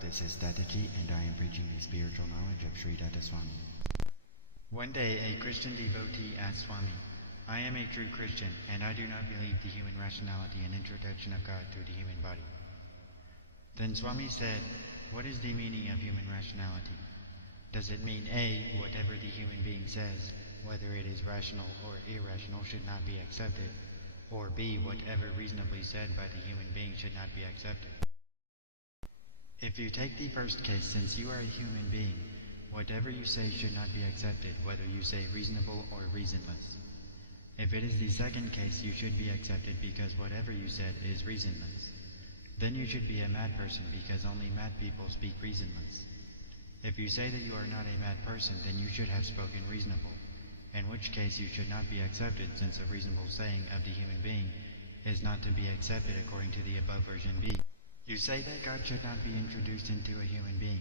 this is Dattaji, and I am preaching the spiritual knowledge of Sri Datta Swami. One day, a Christian devotee asked Swami, "I am a true Christian, and I do not believe the human rationality and introduction of God through the human body." Then Swami said, "What is the meaning of human rationality? Does it mean A, whatever the human being says, whether it is rational or irrational, should not be accepted, or B, whatever reasonably said by the human being should not be accepted?" If you take the first case, since you are a human being, whatever you say should not be accepted, whether you say reasonable or reasonless. If it is the second case, you should be accepted because whatever you said is reasonless. Then you should be a mad person because only mad people speak reasonless. If you say that you are not a mad person, then you should have spoken reasonable, in which case you should not be accepted, since a reasonable saying of the human being is not to be accepted according to the above version B. You say that God should not be introduced into a human being.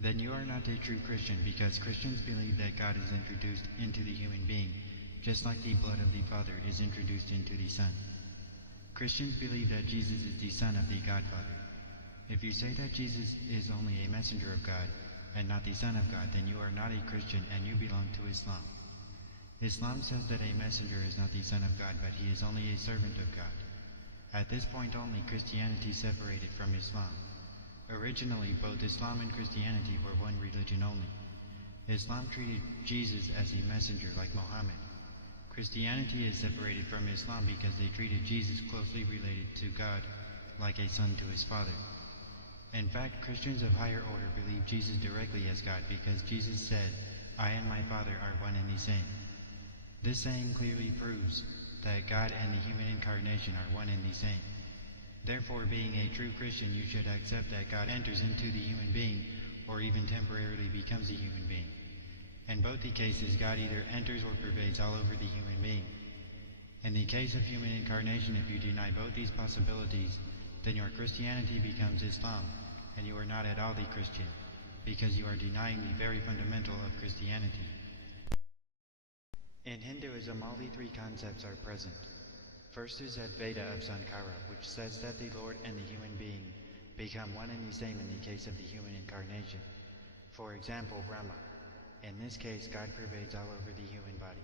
Then you are not a true Christian, because Christians believe that God is introduced into the human being, just like the blood of the Father is introduced into the Son. Christians believe that Jesus is the Son of the Godfather. If you say that Jesus is only a messenger of God and not the Son of God, then you are not a Christian and you belong to Islam. Islam says that a messenger is not the Son of God, but he is only a servant of God. At this point only, Christianity separated from Islam. Originally, both Islam and Christianity were one religion only. Islam treated Jesus as a messenger like Muhammad. Christianity is separated from Islam because they treated Jesus closely related to God, like a son to his father. In fact, Christians of higher order believe Jesus directly as God because Jesus said, "I and my Father are one and the same." This saying clearly proves that God and the human incarnation are one and the same. Therefore, being a true Christian, you should accept that God enters into the human being or even temporarily becomes a human being. In both the cases, God either enters or pervades all over the human being. In the case of human incarnation, if you deny both these possibilities, then your Christianity becomes Islam, and you are not at all the Christian, because you are denying the very fundamental of Christianity. In Hinduism, all the three concepts are present. First is Advaita of Sankara, which says that the Lord and the human being become one and the same in the case of the human incarnation. For example, Brahma. In this case, God pervades all over the human body.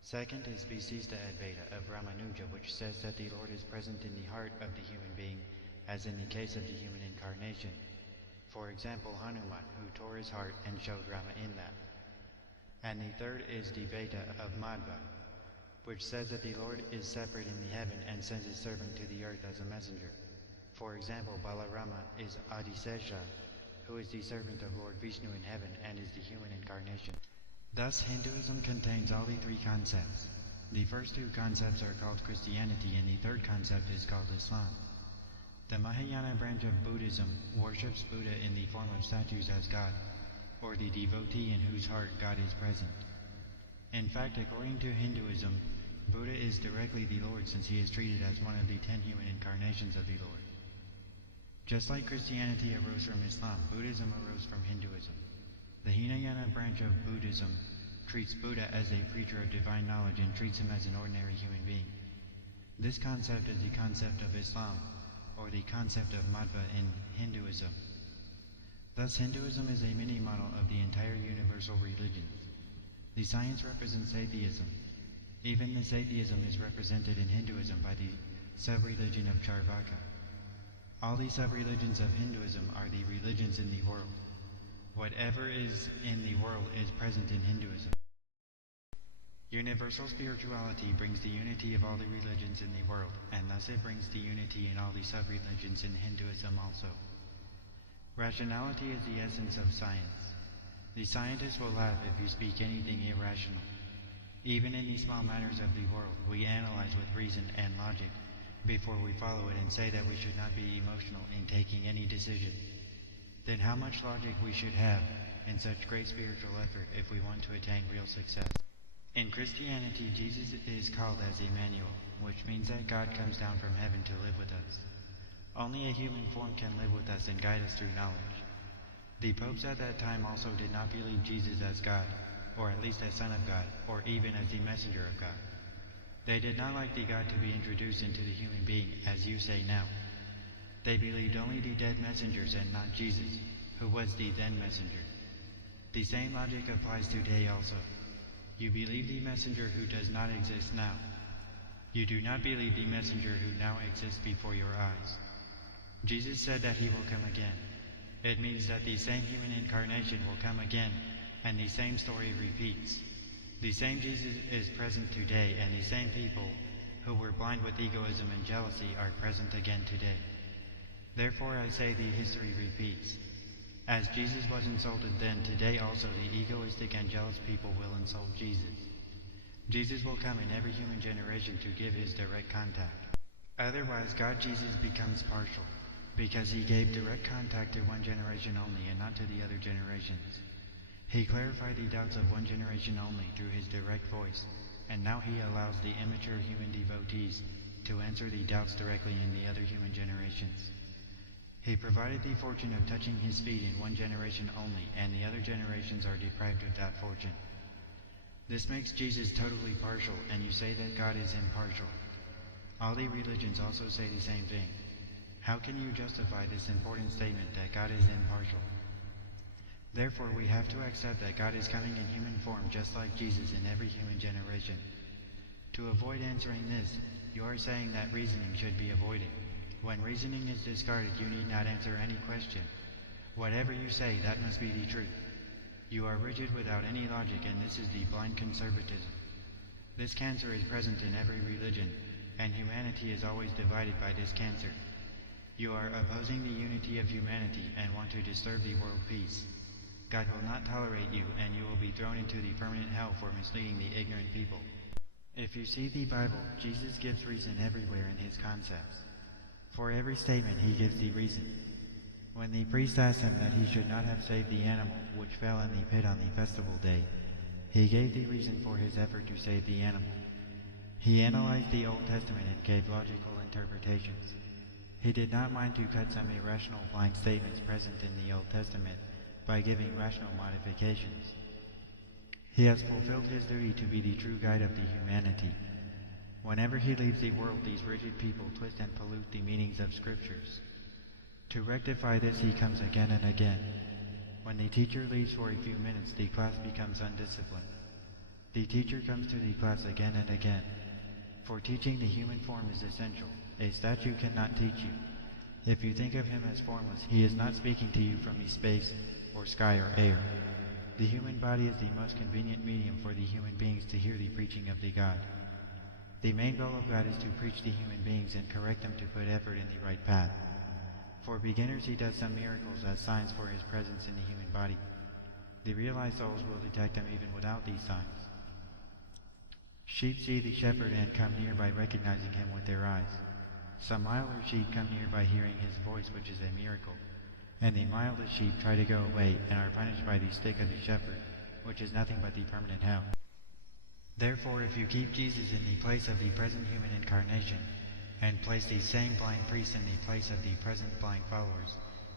Second is Visista Advaita of Ramanuja, which says that the Lord is present in the heart of the human being, as in the case of the human incarnation. For example, Hanuman, who tore his heart and showed Rama in that. And the third is Dvaita of Madhva, which says that the Lord is separate in the heaven and sends his servant to the earth as a messenger. For example, Balarama is Adisesha, who is the servant of Lord Vishnu in heaven and is the human incarnation. Thus, Hinduism contains all the three concepts. The first two concepts are called Christianity, and the third concept is called Islam. The Mahayana branch of Buddhism worships Buddha in the form of statues as God, or the devotee in whose heart God is present. In fact, according to Hinduism, Buddha is directly the Lord, since he is treated as one of the 10 human incarnations of the Lord. Just like Christianity arose from Islam, Buddhism arose from Hinduism. The Hinayana branch of Buddhism treats Buddha as a preacher of divine knowledge and treats him as an ordinary human being. This concept is the concept of Islam, or the concept of Madhva in Hinduism. Thus, Hinduism is a mini-model of the entire universal religions. The science represents atheism. Even this atheism is represented in Hinduism by the sub-religion of Charvaka. All the sub-religions of Hinduism are the religions in the world. Whatever is in the world is present in Hinduism. Universal spirituality brings the unity of all the religions in the world, and thus it brings the unity in all the sub-religions in Hinduism also. Rationality is the essence of science. The scientist will laugh if you speak anything irrational. Even in the small matters of the world, we analyze with reason and logic before we follow it and say that we should not be emotional in taking any decision. Then how much logic we should have in such great spiritual effort if we want to attain real success. In Christianity, Jesus is called as Emmanuel, which means that God comes down from heaven to live with us. Only a human form can live with us and guide us through knowledge. The popes at that time also did not believe Jesus as God, or at least as Son of God, or even as the messenger of God. They did not like the God to be introduced into the human being, as you say now. They believed only the dead messengers and not Jesus, who was the then messenger. The same logic applies today also. You believe the messenger who does not exist now. You do not believe the messenger who now exists before your eyes. Jesus said that he will come again. It means that the same human incarnation will come again, and the same story repeats. The same Jesus is present today, and the same people who were blind with egoism and jealousy are present again today. Therefore I say the history repeats. As Jesus was insulted then, today also the egoistic and jealous people will insult Jesus. Jesus will come in every human generation to give his direct contact. Otherwise, God Jesus becomes partial, because he gave direct contact to one generation only and not to the other generations. He clarified the doubts of one generation only through his direct voice, and now he allows the immature human devotees to answer the doubts directly in the other human generations. He provided the fortune of touching his feet in one generation only, and the other generations are deprived of that fortune. This makes Jesus totally partial, and you say that God is impartial. All the religions also say the same thing. How can you justify this important statement that God is impartial? Therefore, we have to accept that God is coming in human form just like Jesus in every human generation. To avoid answering this, you are saying that reasoning should be avoided. When reasoning is discarded, you need not answer any question. Whatever you say, that must be the truth. You are rigid without any logic, and this is the blind conservatism. This cancer is present in every religion, and humanity is always divided by this cancer. You are opposing the unity of humanity and want to disturb the world peace. God will not tolerate you, and you will be thrown into the permanent hell for misleading the ignorant people. If you see the Bible, Jesus gives reason everywhere in his concepts. For every statement he gives the reason. When the priest asked him that he should not have saved the animal which fell in the pit on the festival day, he gave the reason for his effort to save the animal. He analyzed the Old Testament and gave logical interpretations. He did not mind to cut some irrational blind statements present in the Old Testament by giving rational modifications. He has fulfilled his duty to be the true guide of the humanity. Whenever he leaves the world, these rigid people twist and pollute the meanings of scriptures. To rectify this, he comes again and again. When the teacher leaves for a few minutes, the class becomes undisciplined. The teacher comes to the class again and again. For teaching, the human form is essential. A statue cannot teach you. If you think of him as formless, he is not speaking to you from the space or sky or air. The human body is the most convenient medium for the human beings to hear the preaching of the God. The main goal of God is to preach to human beings and correct them to put effort in the right path. For beginners, he does some miracles as signs for his presence in the human body. The realized souls will detect them even without these signs. Sheep see the shepherd and come near by recognizing him with their eyes. Some milder sheep come near by hearing his voice, which is a miracle. And the mildest sheep try to go away and are punished by the stick of the shepherd, which is nothing but the permanent hell. Therefore, if you keep Jesus in the place of the present human incarnation, and place the same blind priest in the place of the present blind followers,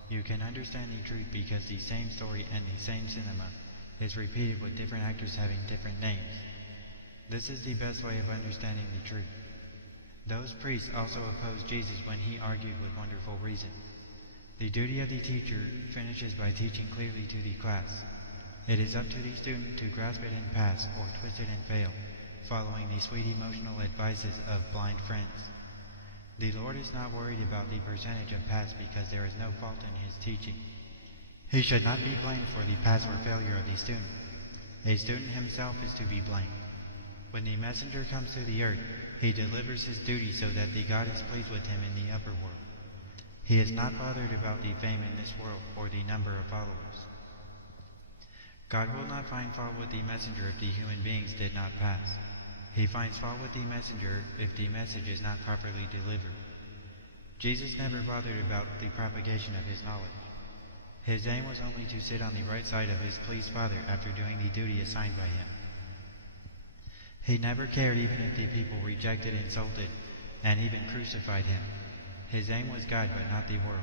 you can understand the truth, because the same story and the same cinema is repeated with different actors having different names. This is the best way of understanding the truth. Those priests also opposed Jesus when he argued with wonderful reason. The duty of the teacher finishes by teaching clearly to the class. It is up to the student to grasp it and pass, or twist it and fail, following the sweet emotional advices of blind friends. The Lord is not worried about the percentage of pass, because there is no fault in his teaching. He should not be blamed for the pass or failure of the student. A student himself is to be blamed. When the messenger comes to the earth, he delivers his duty so that the God is pleased with him in the upper world. He is not bothered about the fame in this world or the number of followers. God will not find fault with the messenger if the human beings did not pass. He finds fault with the messenger if the message is not properly delivered. Jesus never bothered about the propagation of his knowledge. His aim was only to sit on the right side of his pleased Father after doing the duty assigned by him. He never cared even if the people rejected, insulted, and even crucified him. His aim was God, but not the world.